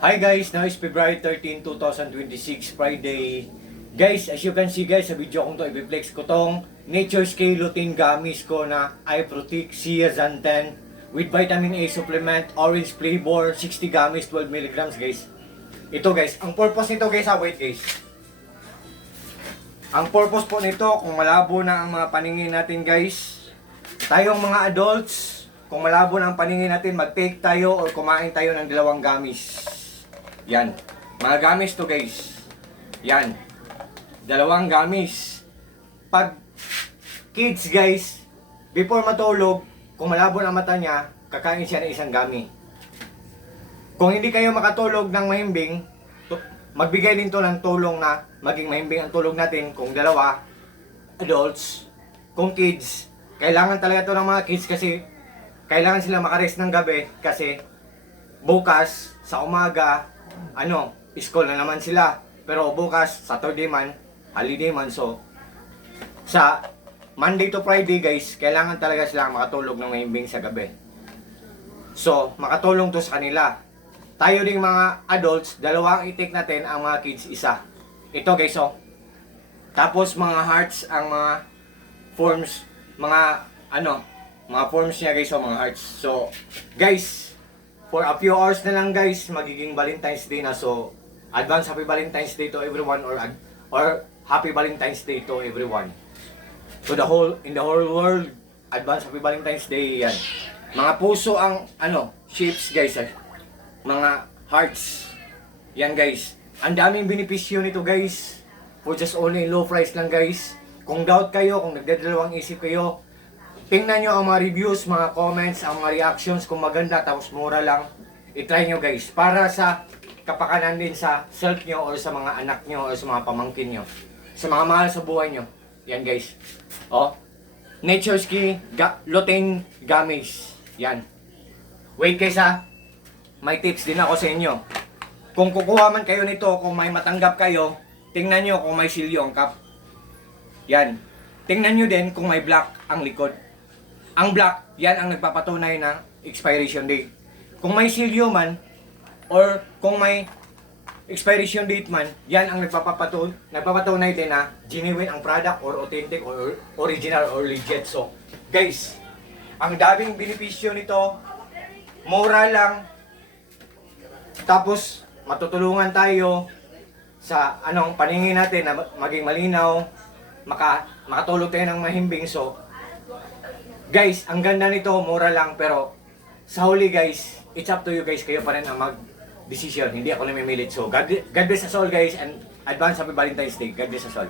Hi guys, now is February 13, 2026, Friday. Guys, as you can see guys, sa video kong to, i-flex ko tong Nature's K Lutein Gummies ko na iProtic Zeaxanthin with vitamin A supplement, orange flavor, 60 gummies, 12 milligrams guys. Ito guys, ang purpose nito guys, wait guys. Ang purpose po nito, kung malabo na ang mga paningin natin guys, tayong mga adults, kung malabo na ang paningin natin, mag-take tayo or kumain tayo ng dalawang gummies. Yan. Mga gamis to guys. Yan. Dalawang gamis. Pag kids guys, before matulog, kung malabo na mata niya, kakain siya ng isang gami. Kung hindi kayo makatulog ng mahimbing, magbigay din to ng tulong na maging mahimbing ang tulog natin kung dalawa, adults. Kung kids, kailangan talaga to ng mga kids kasi kailangan sila makarest ng gabi kasi bukas, sa umaga, school na naman sila. Pero bukas, Saturday man, holiday man. So, sa Monday to Friday guys, kailangan talaga sila makatulog ng mahimbing sa gabi. So, makatulong to sa kanila. Tayo ding mga adults, dalawa ang i-take natin, ang mga kids isa. Ito guys, oh. Tapos mga hearts, ang mga forms, mga forms niya guys, mga hearts. So, guys, for a few hours na lang guys, magiging Valentine's Day na. So, advance happy Valentine's Day to everyone or happy Valentine's Day to everyone. To the whole, in the whole world, advance happy Valentine's Day yan. Mga puso ang, shapes guys, mga hearts. Yan guys. Ang daming benepisyo nito guys. For just only low price lang guys. Kung doubt kayo, kung nagdadalawang isip kayo, tingnan nyo ang mga reviews, mga comments, ang mga reactions kung maganda tapos mura lang. I-try nyo guys para sa kapakanan din sa self nyo or sa mga anak nyo or sa mga pamangkin nyo. Sa mga mahal sa buhay nyo. Yan guys. Oh. Nature's K Lutein Gummies. Yan. Wait guys ha. May tips din ako sa inyo. Kung kukuha man kayo nito, kung may matanggap kayo, tingnan nyo kung may silyo ang cup. Yan. Tingnan nyo din kung may black ang likod. Ang black, yan ang nagpapatunay na expiration date. Kung may silyo man, or kung may expiration date man, yan ang nagpapatunay din na genuine ang product or authentic or original or legit. So, guys, ang daming benepisyo nito, mura lang, tapos matutulungan tayo sa paningin natin na maging malinaw, makatulog tayo ng mahimbing. So, guys, ang ganda nito, mura lang, pero sa huli guys, it's up to you guys, kayo pa rin ang mag-decision, hindi ako namimilit. So, God bless us all guys, and advance happy Valentine's Day. God bless us all.